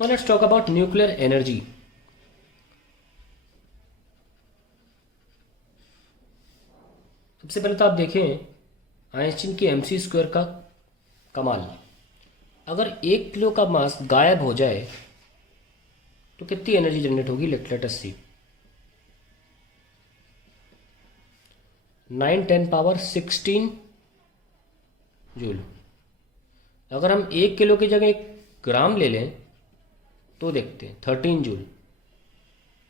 Now let's talk about nuclear energy. सबसे पहले तो आप देखें आइंस्टीन की एमसी स्क्वायर का कमाल। अगर 1 किलो का मास गायब हो जाए तो कितनी एनर्जी जनरेट होगी? लेट अस सी। 9 × 10⁻16 जूल। अगर हम 1 किलो की जगह 1 ग्राम ले लें तो देखते हैं 13 जूल।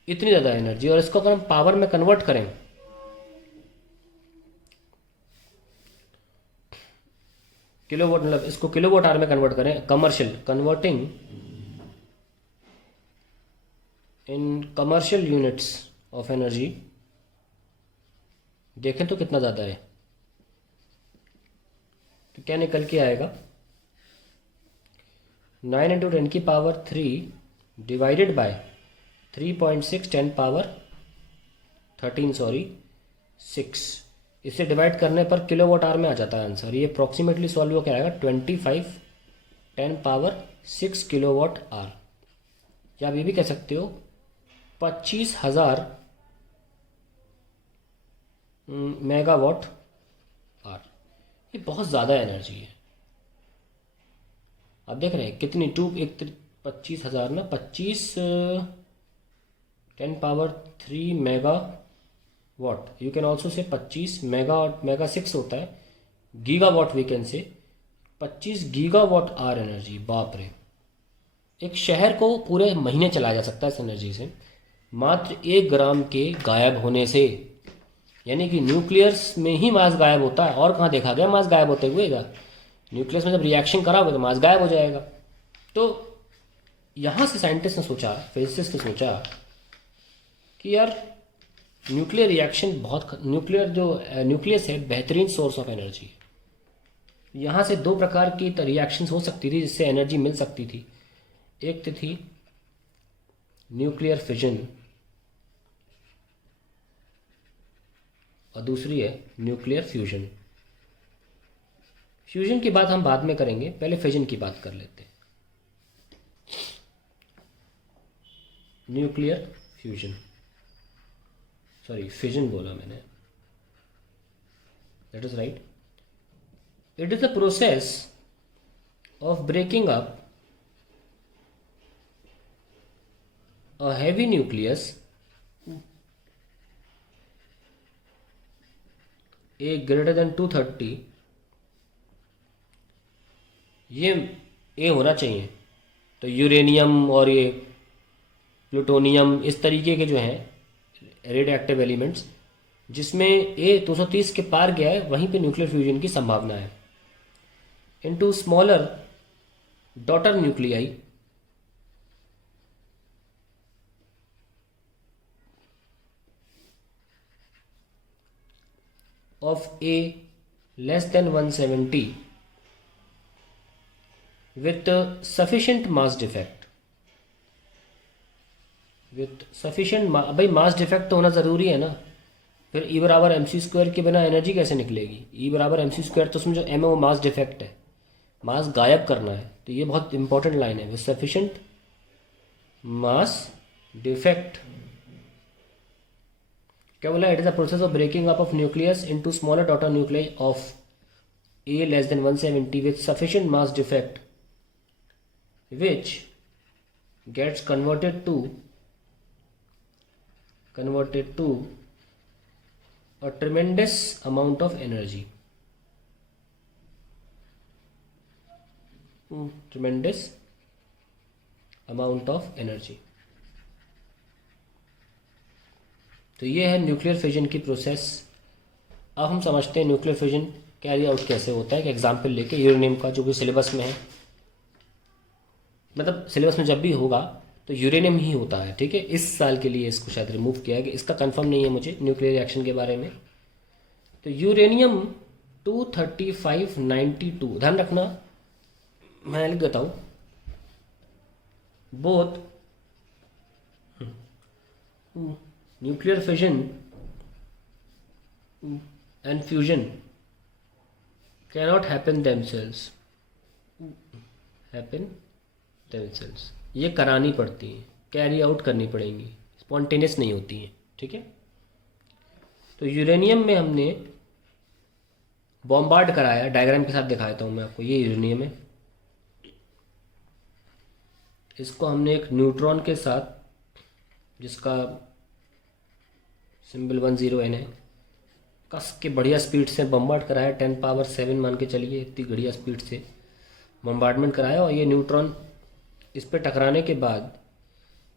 इतनी ज़्यादा एनर्जी। और इसको अगर हम पावर में कन्वर्ट करें किलोवाट, मतलब इसको किलोवाट आवर में कन्वर्ट करें, commercial converting in commercial units of energy, देखें तो कितना ज़्यादा है। तो क्या निकल के आएगा? 9 × 10⁻³ डिवाइडेड बाय 3.6 10⁻13 6। इसे डिवाइड करने पर किलोवाट आवर में आ जाता है आंसर। ये अप्रॉक्सीमेटली सॉल्व हो क्या आएगा? 25 10⁻6 किलोवाट आवर। या आप ये भी कह सकते हो 25,000 मेगावाट आवर। ये बहुत ज़्यादा एनर्जी है। आप देख रहे हैं कितनी 25,000 ना 10⁻³ megawatt. You can also say 25 mega 6 होता है gigawatt. We can say 25 gigawatt our energy. बाप रे! एक शहर को पूरे महीने चलाया जा सकता है इस एनर्जी से, मात्र 1 ग्राम के गायब होने से। यानी कि न्यूक्लियस में ही मास गायब होता है, और कहाँ देखा गया मास गायब होते हुए? न्यूक्लियस में जब रिएक्शन कराओगे तो मास गायब हो जाएगा। तो यहाँ से साइंटिस्ट ने सोचा, फिजिसिस्ट ने सोचा कि यार न्यूक्लियर रिएक्शन बहुत, न्यूक्लियस है बेहतरीन सोर्स ऑफ एनर्जी। यहाँ से 2 प्रकार की रिएक्शंस हो सकती थी जिससे एनर्जी मिल सकती थी। एक तो थी न्यूक्लियर फिजन और दूसरी है न्यूक्लियर फ्यूजन। फ्यूजन की बात हम बाद में करेंगे, पहले फिजन की बात कर लेते हैं। न्यूक्लियर फ्यूजन, सॉरी फिजन बोला मैंने, that is right. It is the process of breaking up a heavy nucleus a greater than 230। ये ए होना चाहिए। तो यूरेनियम और ये प्लूटोनियम, इस तरीके के जो हैं रेडियो एक्टिव एलिमेंट्स, जिसमें ए 230 के पार गया है, वहीं पे न्यूक्लियर फ्यूजन की संभावना है। Into smaller daughter nuclei of A less than 170 with sufficient mass defect। With sufficient भाई मास डिफेक्ट तो होना ज़रूरी है ना। फिर ई बराबर एम सी स्क्वायर के बिना एनर्जी कैसे निकलेगी? ई बराबर एम सी स्क्वायर, तो उसमें जो एम है वो मास डिफेक्ट है, मास गायब करना है। तो ये बहुत इंपॉर्टेंट लाइन है, विथ सफिशिएंट मास डिफेक्ट। क्या बोला? It is the process of breaking up of nucleus into smaller daughter nuclei of a less than 170 with sufficient mass defect which gets converted to a tremendous amount of energy। tremendous amount of energy। तो ये है nuclear fission की process. अब हम समझते हैं nuclear fission carry out कैसे होता है। एक एग्जाम्पल लेके यूरेनियम का, जो कि सिलेबस में है, मतलब सिलेबस में जब भी होगा तो यूरेनियम ही होता है, ठीक है। इस साल के लिए इसको शायद रिमूव किया गया, इसका कंफर्म नहीं है मुझे न्यूक्लियर रिएक्शन के बारे में। तो यूरेनियम 23592, ध्यान रखना, मैं लिख देता हूँ। Both nuclear fission and fusion cannot happen themselves। ये करानी पड़ती हैं, कैरी आउट करनी पड़ेंगी, स्पॉन्टेनियस नहीं होती हैं, ठीक है। तो यूरेनियम में हमने बॉम्बार्ड कराया, डायग्राम के साथ दिखाता हूँ मैं आपको। ये यूरेनियम है, इसको हमने एक न्यूट्रॉन के साथ, जिसका सिंबल 10N है, कस के बढ़िया स्पीड से बम्बार्ड कराया। 10⁻7 मान के चलिए, इतनी बढ़िया स्पीड से बम्बार्डमेंट कराया। और ये न्यूट्रॉन इस पे टकराने के बाद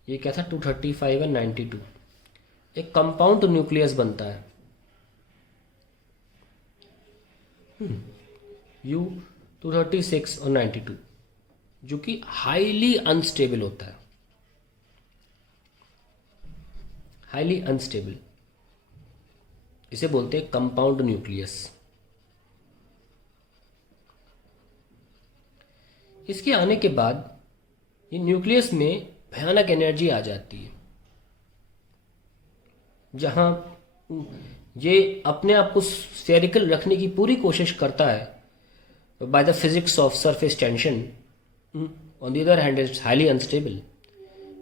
ये क्या था, 235 और 92, एक कंपाउंड न्यूक्लियस बनता है, U236 और 92, जो कि हाईली अनस्टेबल होता है, हाईली अनस्टेबल। इसे बोलते हैं कंपाउंड न्यूक्लियस। इसके आने के बाद ये न्यूक्लियस में भयानक एनर्जी आ जाती है, जहां ये अपने आप को स्फेरिकल रखने की पूरी कोशिश करता है by the physics of surface tension. On the other hand it's highly unstable,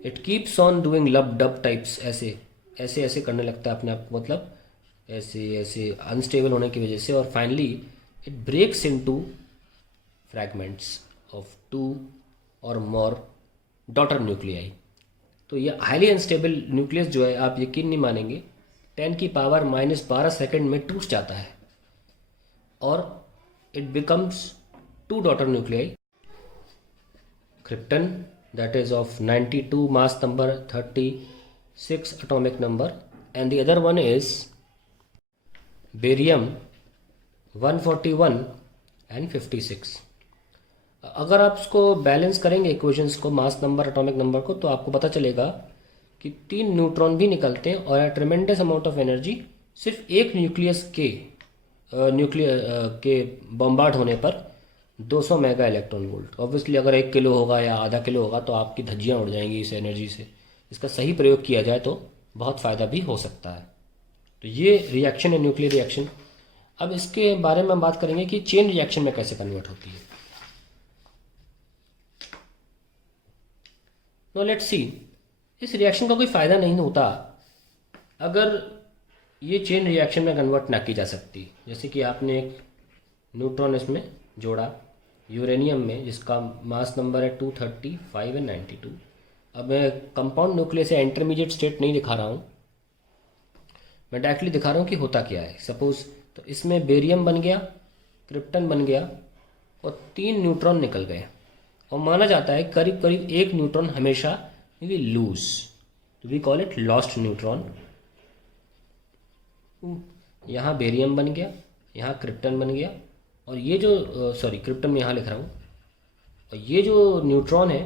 it keeps on doing लब डब टाइप्स, ऐसे ऐसे ऐसे करने लगता है अपने आप को, मतलब ऐसे ऐसे अनस्टेबल होने की वजह से। और finally it breaks into fragments of 2 और मोर डॉटर न्यूक्लियाई। तो ये हाईली अनस्टेबल न्यूक्लियस जो है, आप यकीन नहीं मानेंगे, 10⁻12 सेकेंड में टूट जाता है और it becomes 2 daughter nuclei. Krypton, that is of 92 mass number, 36 atomic number, and the other one is barium 141 and 56। अगर आप इसको बैलेंस करेंगे इक्वेशंस को, मास नंबर एटॉमिक नंबर को, तो आपको पता चलेगा कि 3 न्यूट्रॉन भी निकलते हैं और ट्रेमेंडस अमाउंट ऑफ एनर्जी सिर्फ एक न्यूक्लियस के बॉम्बार्ड होने पर 200 मेगा इलेक्ट्रॉन वोल्ट। ऑब्वियसली अगर 1 किलो होगा या आधा किलो होगा तो आपकी धज्जियाँ उड़ जाएंगी इस एनर्जी से। इसका सही प्रयोग किया जाए तो बहुत फ़ायदा भी हो सकता है। तो ये रिएक्शन है, न्यूक्लियर रिएक्शन। अब इसके बारे में हम बात करेंगे कि चेन रिएक्शन में कैसे कन्वर्ट होती है। नो लेट्स सी, इस रिएक्शन का कोई फ़ायदा नहीं होता अगर ये चेन रिएक्शन में कन्वर्ट ना की जा सकती। जैसे कि आपने एक न्यूट्रॉन इसमें जोड़ा यूरेनियम में, जिसका मास नंबर है 235 और 92। अब मैं कंपाउंड न्यूक्लियस से इंटरमीडिएट स्टेट नहीं दिखा रहा हूँ, मैं डायरेक्टली दिखा रहा हूँ कि होता क्या है। सपोज तो इसमें बेरियम बन गया, क्रिप्टन बन गया और 3 न्यूट्रॉन निकल गए। और माना जाता है करीब करीब 1 न्यूट्रॉन हमेशा वी लूज, तो we call it lost neutron. यहाँ बेरियम बन गया, यहाँ क्रिप्टन बन गया, और ये जो क्रिप्टन में यहाँ लिख रहा हूँ, और ये जो न्यूट्रॉन है,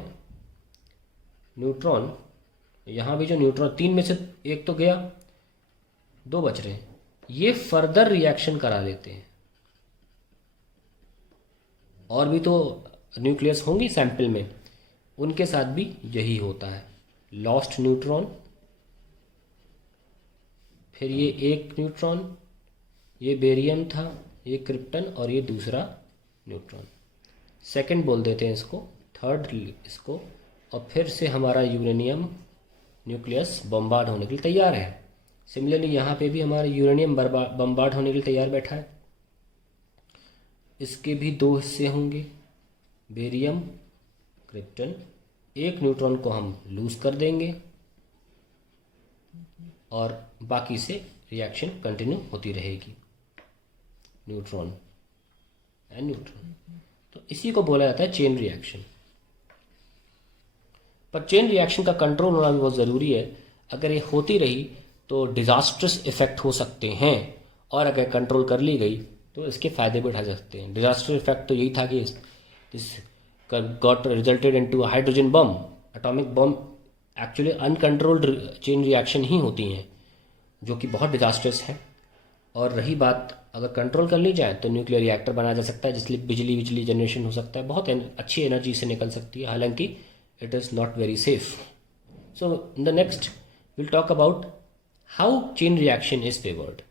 न्यूट्रॉन यहाँ भी जो न्यूट्रॉन 3 में से 1 तो गया, 2 बच रहे हैं, ये फर्दर रिएक्शन करा देते हैं। और भी तो न्यूक्लियस होंगी सैंपल में, उनके साथ भी यही होता है, लॉस्ट न्यूट्रॉन, फिर ये 1 न्यूट्रॉन, ये बेरियम था, ये क्रिप्टन, और ये दूसरा न्यूट्रॉन, सेकंड बोल देते हैं इसको, थर्ड इसको, और फिर से हमारा यूरेनियम न्यूक्लियस बम्बार्ड होने के लिए तैयार है। सिमिलरली यहाँ पे भी हमारा यूरेनियम बम्बार्ड होने के लिए तैयार बैठा है। इसके भी 2 हिस्से होंगे, बेरियम, क्रिप्टन। 1 न्यूट्रॉन को हम लूज कर देंगे और बाकी से रिएक्शन कंटिन्यू होती रहेगी, न्यूट्रॉन एंड न्यूट्रॉन। तो इसी को बोला जाता है चेन रिएक्शन। पर चेन रिएक्शन का कंट्रोल होना भी बहुत ज़रूरी है। अगर ये होती रही तो डिजास्ट्रस इफेक्ट हो सकते हैं, और अगर कंट्रोल कर ली गई तो इसके फायदे भी उठा सकते हैं। डिजास्टर इफेक्ट तो यही था कि this got resulted into hydrogen bomb, atomic bomb. Actually uncontrolled chain reaction ही होती हैं जो कि बहुत डिजास्टर्स है। और रही बात अगर कंट्रोल कर ली जाए तो न्यूक्लियर रिएक्टर बनाया जा सकता है, जिसलिए बिजली जनरेशन हो सकता है, बहुत अच्छी एनर्जी से निकल सकती है, हालांकि it is not very safe. So in the next will talk about how chain reaction is favoured.